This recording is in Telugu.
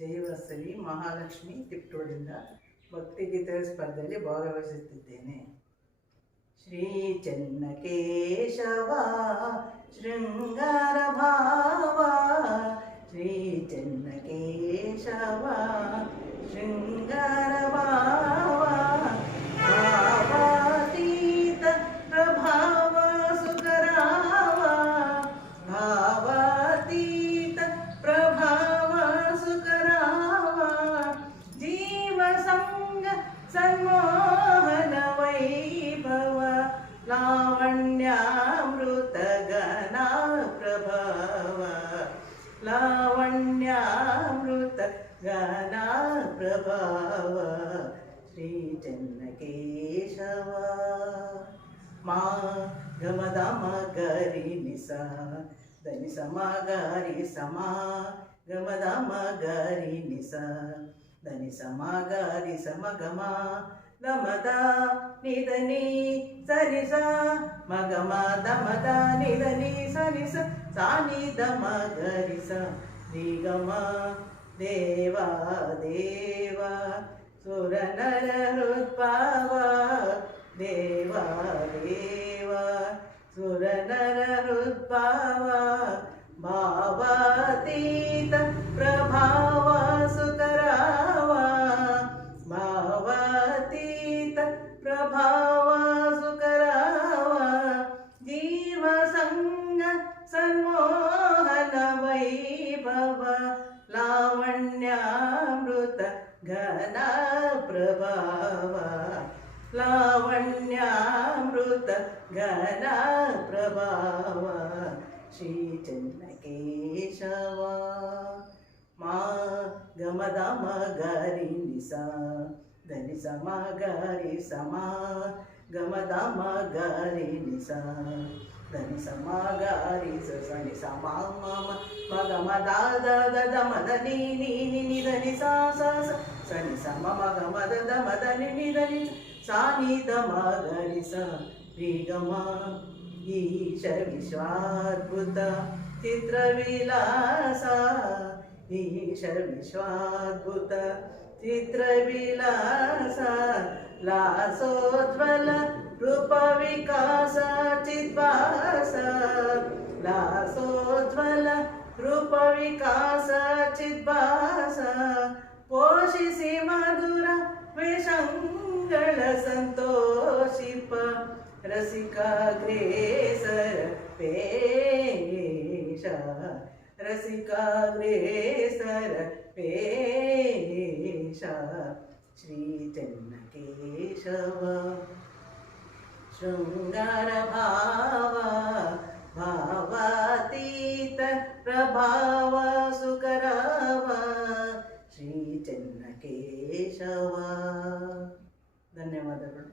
ಜೈವಸವಿ ಮಹಾಲಕ್ಷ್ಮಿ ತಿಪ್ಟೂರಿಂದ ಭಕ್ತಿಗೀತೆ ಸ್ಪರ್ಧೆಯಲ್ಲಿ ಭಾಗವಹಿಸುತ್ತಿದ್ದೇನೆ. ಶ್ರೀ ಚನ್ನಕೇಶವ ಶೃಂಗಾರ ಭಾವ ಶ್ರೀ ಚನ್ನಕೇಶವ ಶೃಂಗಾರ ప్రభావ శ్రీ చెన్నకేశవ. మా గమద మగరి నిస దని సమగారి సమా గమద మగరి నిస దని సమగారి సమగమా. గమద నిదని సరిస మగమ దమద నిదని సరిస సాని దమ గరిస శ్రీగమ దేవా దేవా సురనర హృత్పావ దేవా దేవా సురనర హృత్పావ మా లావణ్యామృత ఘన ప్రభావ లావణ్యామృత ఘన ప్రభావ శ్రీ చంద్రకేశవ మా గమద మగరి నిసా ధని సమగరి సమా గమద మగరి నిసా దని సమాగారి సని సమా మమ మగ మద దద మద నీ నీ ని దని సా సా సని సమ మగ మద ద మద ని ని దని సా ని ద మగరి స రి గ మ ఈశ విశ్వాద్భుత చిత్ర విలాస ఈశ విశ్వాద్భుత చిత్ర విలాస లాసోజ్వల రూపవికాస చిద్వాస లాసోజ్వల రూపవికాస చిద్వాస పోషిసి మధుర విషంగళ సంతోషిప రసిక గ్రేసర పేష రసిక గ్రేసర పేష श्रीचन्नकेशव శృంగారభావ భావాతీత ప్రభావ సుకరావ శ్రీ చెన్నకేశవ ధన్యవాదాలు